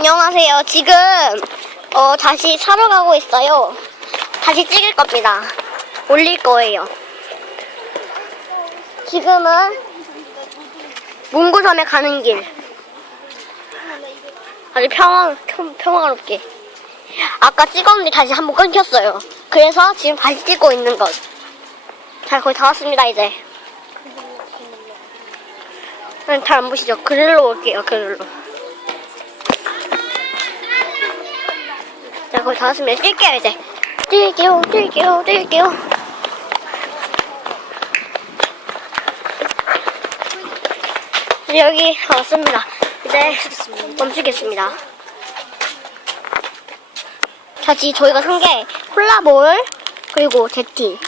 안녕하세요. 지금 어, 다시 사러 가고 있어요. 다시 찍을 겁니다. 올릴 거예요. 지금은 문구섬에 가는 길. 아주 평화, 평, 평화롭게. 아까 찍었는데 다시 한번 끊겼어요. 그래서 지금 다시 찍고 있는 것. 자, 거의 다 왔습니다, 이제. 잘 안 보시죠? 그릴로 올게요, 그릴로. 자, 거의 다 왔습니다. 뛸게요, 이제. 뛸게요, 뛸게요, 뛸게요. 여기 왔습니다. 이제 멈추겠습니다. 자, 지금 저희가 산 게 콜라볼, 그리고 제티.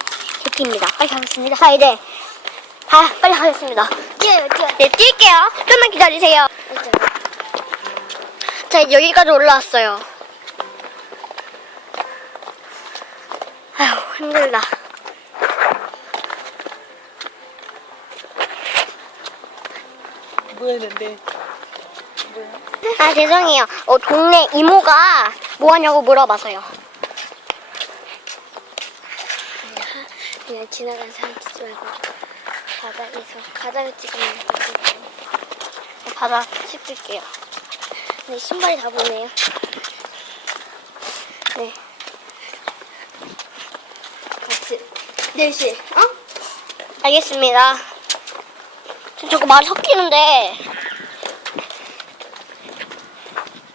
제티입니다. 빨리 가겠습니다. 자, 이제. 다 빨리 가겠습니다. 뛰어요, 뛰어. 네, 뛸게요. 좀만 기다리세요. 자, 여기까지 올라왔어요. 아휴, 힘들다. 뭐 했는데? 아, 죄송해요. 어, 동네 이모가 뭐 하냐고 물어봐서요. 그냥 지나가는 사람 찍지 말고 바닥에서 바닥을 찍으면 되거든요. 바닥 찍을게요. 네, 신발이 다 보네요. 네. 같이. 4시, 어? 알겠습니다. 저 저거 말 섞이는데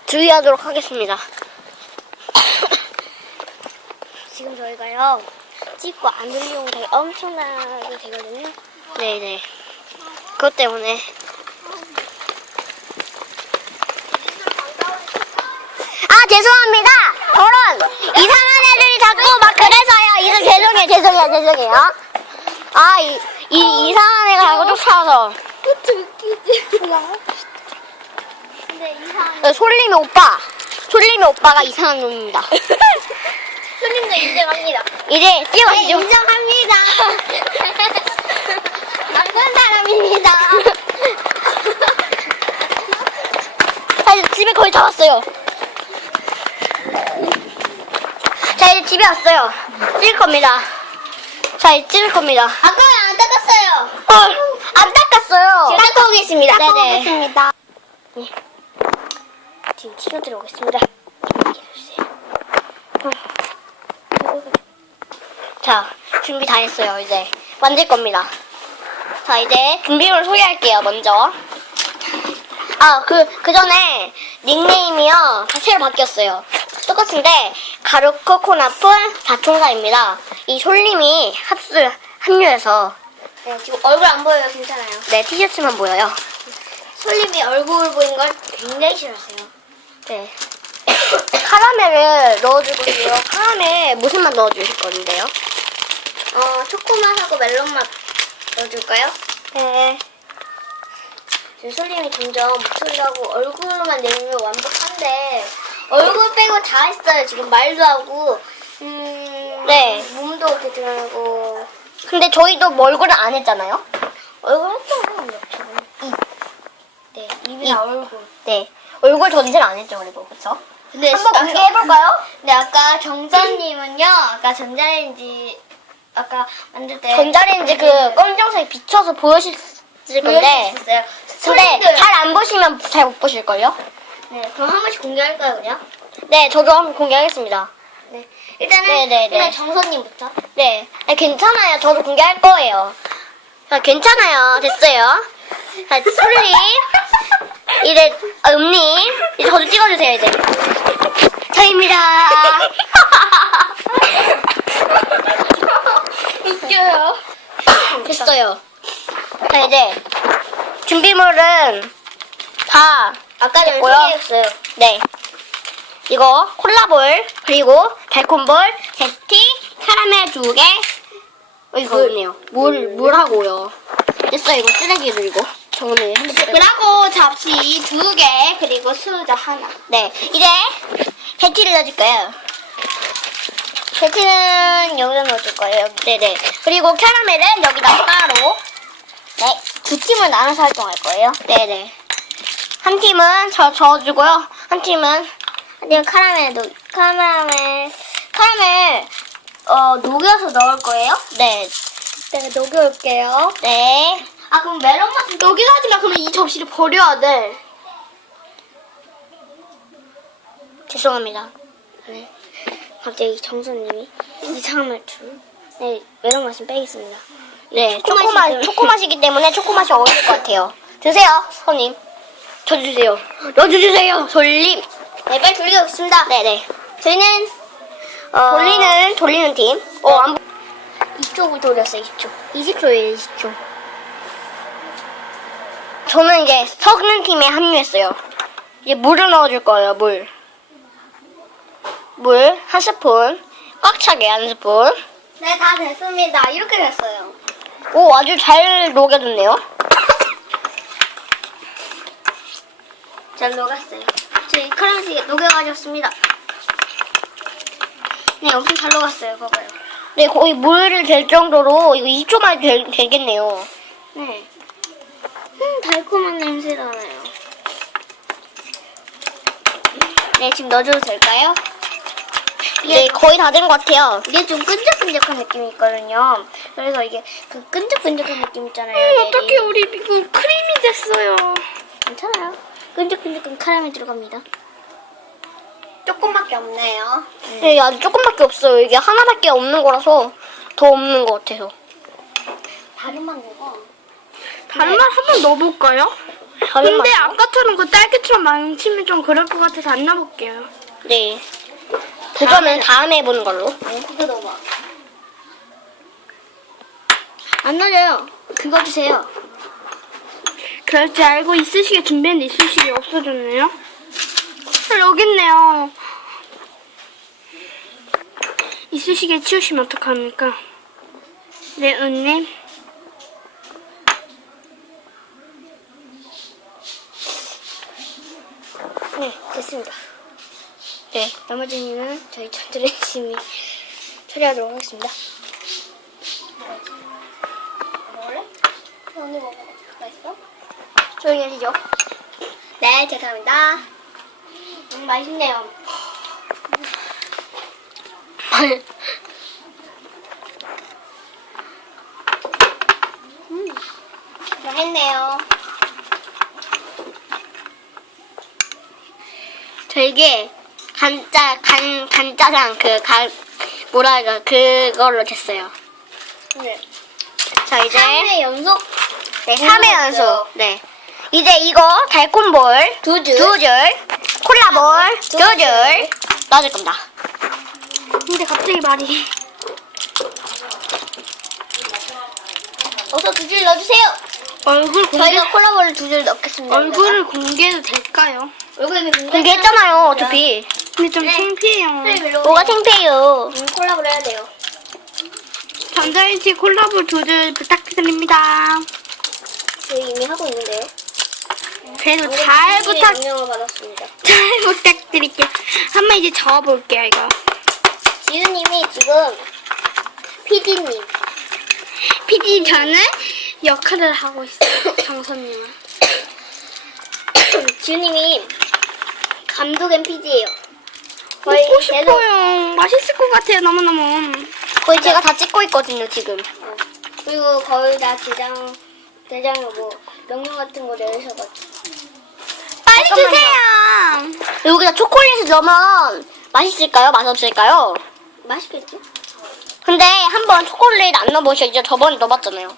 주의하도록 하겠습니다. 지금 저희가요 찍고 안 들리면 되게 엄청나게 되거든요. 네네. 그것 때문에. 아 죄송합니다. 저런 이상한 애들이 자꾸 막 그래서요. 이거 죄송해요, 죄송해요. 아, 이, 이 이상한 애가 자꾸 쫓아와서. 웃기지 마. 근데 이상. 어, 솔림이 오빠. 솔림이 오빠가 이상한 놈입니다. 손님도 인정합니다. 이제 뛰어가시죠. 네, 인정합니다. 나쁜 사람입니다. 자, 이제 집에 거의 다 왔어요. 자, 이제 집에 왔어요. 찍을 겁니다. 자, 이제 찍을 겁니다. 아까 왜안 닦았어요? 어, 안 닦았어요. 지금 닦고 오겠습니다. 네네. 닦고 오겠습니다. 지금 치료 들어오겠습니다. 자, 준비 다 했어요, 이제. 만들 겁니다. 자, 이제 준비물 소개할게요, 먼저. 아, 그, 그 전에 닉네임이요. 다 새로 바뀌었어요. 똑같은데, 가루 코 코나풀 다총사입니다. 이 솔님이 합수, 합류해서, 네, 지금 얼굴 안 보여요. 괜찮아요. 네, 티셔츠만 보여요. 솔님이 얼굴 보이는 걸 굉장히 싫어하세요. 네. 카라멜을 넣어주고요. 카라멜 무슨 맛 넣어주실 건데요? 어, 초코맛하고 멜론맛 넣어줄까요? 네. 지금 솔님이 점점 목소리하고 얼굴만 내면 완벽한데 얼굴 빼고 다 했어요. 지금 말도 하고 음, 네. 몸도 이렇게 드러나고 근데 저희도 뭐 얼굴은 안 했잖아요? 얼굴 했잖아요. 네, 입이나 입. 얼굴. 네. 얼굴 전체는 안 했죠, 그리고. 그쵸? 근데 한번 아까- 공개해볼까요? 근데 아까 정자님은요. 아까 전자레인지 아까 만들 때 전자레인지 그 검정색 비춰서 보여주실 보여주셨어요. 근데 솔님도요. 잘안 보시면 잘 못 보실걸요? 네, 그럼 한 번씩 공개할까요, 그냥? 네, 저도 한번 공개하겠습니다. 네. 일단은 네, 네, 네. 그냥 정선님부터. 네. 아니, 괜찮아요. 저도 공개할 거예요. 자, 괜찮아요. 됐어요. 자, 솔리. 이제, 아, 음님. 이제 저도 찍어주세요, 이제. 저입니다. 웃겨요. 됐어요. 자, 이제, 준비물은 다 아까 전에 됐고요. 소개했어요. 네. 이거 콜라볼 그리고 달콤볼 제티 카라멜 두 개. 어, 이거 없네요. 물 물하고요. 됐어요. 이거 쓰레기로 이거. 저는 핸드폰. 그리고 접시 두 개, 그리고 수저 하나. 네. 이제 제티를 넣어줄 거예요. 제티는 여기다 넣어줄 거예요. 여기. 네네. 그리고 캐러멜은 여기다 따로. 네. 두 팀을 나눠서 활동할 거예요. 네네. 한 팀은 저 저어주고요. 한 팀은 아니면 카라멜 녹 카라멜 카라멜 어 녹여서 넣을 거예요? 네, 내가 녹여올게요. 네. 아 그럼 메론 맛 여기서 하지 마. 그러면 이 접시를 버려야 돼. 죄송합니다. 네. 갑자기 정수님이 이상한 말투. 네 메론 맛은 빼겠습니다. 네, 초코 초코 맛이 맛, 초코 맛이기 때문에 초코 맛이 어울릴 것 같아요. 드세요, 손님. 저 주세요. 너 주세요, 솔님. 네 빨리 돌리겠습니다. 네네. 저희는 어, 돌리는, 돌리는 팀. 어, 안, 보- 이쪽을 돌렸어요. 이쪽. 20초예요. 20초. 저는 이제 섞는 팀에 합류했어요. 이제 물을 넣어줄 거예요, 물. 물, 한 스푼. 꽉 차게 한 스푼. 네 다 됐습니다. 이렇게 됐어요. 오, 아주 잘 녹여줬네요. 잘 녹았어요. 저희 카라멜이 녹여가졌습니다. 네 엄청 잘 녹았어요. 봐봐요. 네, 거의 물을 될 정도로 이거 2초만 되, 되겠네요. 네. 음, 달콤한 냄새 나나요. 네, 지금 넣어줘도 될까요? 네, 거의 다 된 것 같아요. 이게 좀 끈적끈적한 느낌이 있거든요. 그래서 이게 그 끈적끈적한 느낌 있잖아요. 음, 네, 우리 이거 크림이 됐어요. 괜찮아요. 끈적끈적한 카라멜 들어갑니다. 조금밖에 없네요. 네, 아주 조금밖에 없어요. 이게 하나밖에 없는 거라서 더 없는 것 같아서. 다른 만들고. 다른 말 한번 넣어볼까요? 다른 근데 맛이요? 아까처럼 그 딸기처럼 망치면 좀 그럴 것 같아서 안 넣어볼게요. 네. 도전은 다음에 해보는 걸로. 네, 그거 넣어봐. 안 넣어요. 그거 주세요. 그럴 줄 알고 이쑤시개 준비했는데 이쑤시개 없어졌네요. 아, 여기 있네요. 이쑤시개 치우시면 어떡합니까? 네, 은님. 네, 됐습니다. 네. 나머지는 저희 열심히 처리하도록 하겠습니다. 먹을래? 언니 먹어. 맛있어? 조용히 하시죠. 네, 죄송합니다. 음, 맛있네요. 음, 맛있네요. 저 이게 간짜, 간, 간짜장 그, 간, 뭐랄까, 그걸로 됐어요. 네. 자, 이제. 3회 연속 네, 3회 연속. 네. 이제 이거 달콤볼 두 줄. 두 줄, 콜라볼 두 줄 넣어줄 겁니다. 근데 갑자기 말이. 어서 두 줄 넣어주세요. 얼굴 공개, 저희가 콜라보를 두 줄 넣겠습니다. 얼굴을 공개해도 될까요? 얼굴 이미 공개했잖아요, 어차피. 근데 좀 네. 창피해요. 뭐가 창피해요. 음, 콜라보를 해야 돼요. 전자레인지 콜라보 두줄 부탁드립니다. 저희 이미 하고 있는데요. 그래도 잘 부탁, 받았습니다. 잘 부탁드릴게요. 한번 이제 저어볼게요, 이거. 지우님이 지금 PD님. PD 저는 역할을 하고 있어요. 정선님은. 지우님이 감독 앤 PD예요. 거의 먹고 계속 싶어요. 맛있을 것 같아요, 너무너무. 거의 제가 다 찍고 있거든요, 지금. 어. 그리고 거의 다 대장 대장이 뭐 명령 같은 거 내리셔가지고 빨리. 주세요. 여기다 초콜릿을 넣으면 맛있을까요? 맛없을까요? 맛있겠지? 근데 한번 초콜릿 안 넣어보셨죠? 저번에 넣어봤잖아요.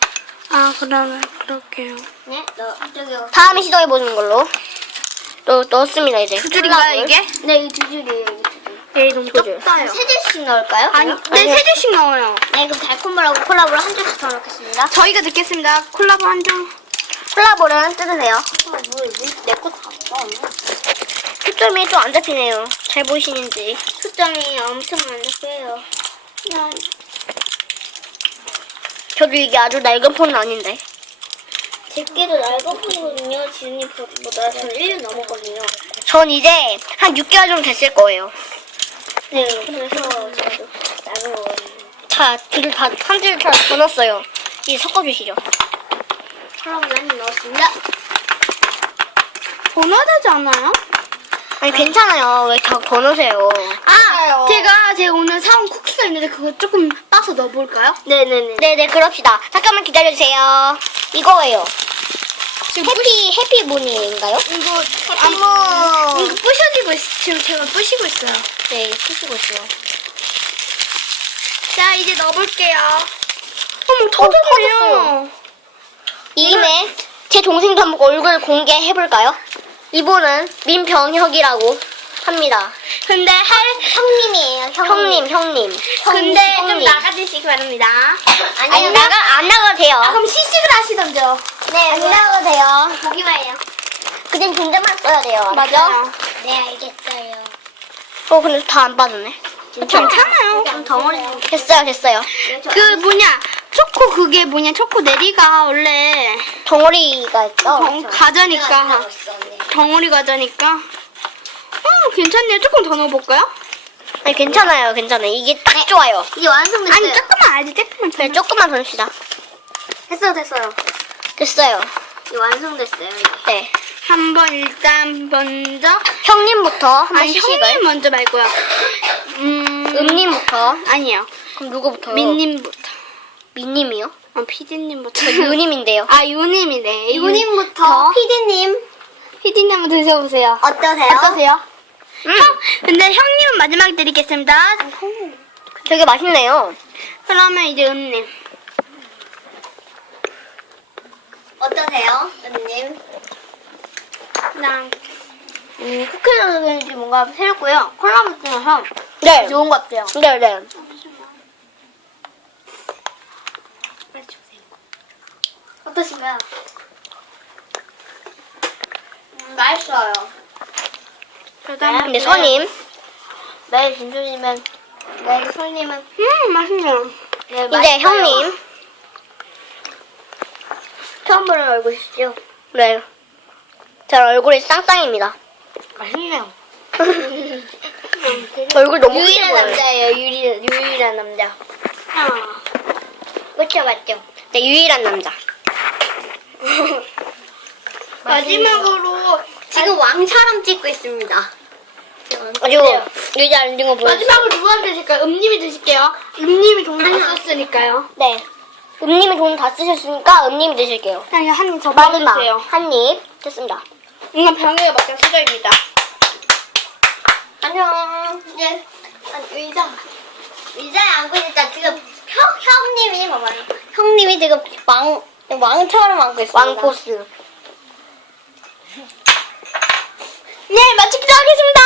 아, 그러면 그럴게요. 네, 너 저기요. 다음에 시도해보는 걸로. 넣, 넣었습니다, 이제. 두 줄인가요, 이게? 네, 이 두 줄이에요. 줄. 네, 너무 두 줄. 적다요. 세 줄씩 넣을까요? 아니, 그럼? 네, 세 줄씩 넣어요. 네, 그럼 달콤볼하고 콜라보를 한 줄씩 더 넣겠습니다. 저희가 듣겠습니다. 콜라보 한 장. 콜라볼은 뜯으세요. 내거 다 써. 초점이 좀안 잡히네요. 잘 보이시는지. 초점이 엄청 안 잡혀요. 난 저도 이게 아주 낡은 폰은 아닌데. 제게도 낡아보거든요. 지은이 보다 저는 1년 넘었거든요. 전 이제 한 6개월 정도 됐을 거예요. 네, 그래서 저도 거거든요. 자, 줄을 다, 한 줄을 다더 넣었어요. 이제 섞어주시죠. 콜라보 한입 넣었습니다. 더 넣어야 되지 않아요? 아니 괜찮아요. 왜 자꾸 더 넣으세요? 아, 제가 제가 오늘 사온 쿠키가 있는데 그거 조금 빠서 넣어볼까요? 네네네. 네네 그럽시다. 잠깐만 기다려주세요. 이거예요. 해피 해피문인가요? 이거 어머. 이거 부셔지고 있, 지금 제가 부시고 있어요. 네, 푸시고 있어요. 자, 이제 넣어볼게요. 어머, 터졌어요. 터졌어요. 이 김에 제 동생도 한번 얼굴 공개해볼까요? 이분은 민병혁이라고 합니다. 근데 할, 형님이에요. 형님, 형님. 근데 좀 형님. 나가주시기 바랍니다. 아니, 나가, 안 나가도 돼요. 아, 그럼 시식을 하시던죠. 네, 안 나가도 돼요. 보기만 해요. 그땐 존댓말 써야 돼요. 맞아요. 네, 알겠어요. 어, 근데 다 안 빠졌네. 괜찮아요. 좀 덩어리 됐어요, 됐어요. 그 뭐냐 초코 그게 뭐냐 초코 내리가 원래 덩어리가 있죠? 덩- 과자니까 덩어리 과자니까 어 괜찮네요 조금 더 넣어볼까요? 아니, 괜찮아요, 괜찮아요. 이게 딱 좋아요. 이제 완성됐어요. 아니 조금만 알지 조금만 더 그냥 조금만 더 넣읍시다. 됐어요, 됐어요. 됐어요. 이제 완성됐어요. 이제. 네. 한번 일단 먼저 형님부터 한번 아니 시식을. 형님 먼저 말고요 음 음님부터. 아니요 그럼 누구부터요? 민님부터 민님이요? 어 피디님부터 저 유님인데요. 아 유님이네 유님부터 피디님 피디님 한번 드셔보세요 어떠세요? 어떠세요? 음, 근데 형님은 마지막에 드리겠습니다 되게 맛있네요. 그러면 이제 은님 어떠세요, 언님? 그냥 음, 쿠키는 왠지 뭔가 새롭고요. 콜라 맛나서 네. 좋은 것 같아요. 네, 네. 어떠신가요? 음, 맛있어요. 근데 선임. 매일 진주님은 매일 손님은 음 맛있네요 네, 이제 맛있어요. 형님. 처음 보는 얼굴이시죠? 네. 제 얼굴이 쌍쌍입니다. 맛있네요. 얼굴 너무 유일한 보여요. 남자예요. 유일한 유일한 남자. 아. 그렇죠, 맞죠? 네, 유일한 남자. 마지막으로 지금 왕처럼 찍고 있습니다. 아주 유지 안 된거 보여주세요. 마지막으로 누구한테 드실까요? 음님이 드실게요. 음님이 동생 썼으니까요. 네. 음님이 돈 다 쓰셨으니까 음님이 드실게요. 그냥 한입 더 마지막 먹어주세요. 한 입. 됐습니다. 이건 병에 맞은 수저입니다. 안녕. 이제 아, 의자 의자에 앉고 있다. 지금 형 형님이 봐봐요. 형님이 지금 왕 왕처럼 앉고 있습니다. 왕코스. 네, 마치기로 하겠습니다.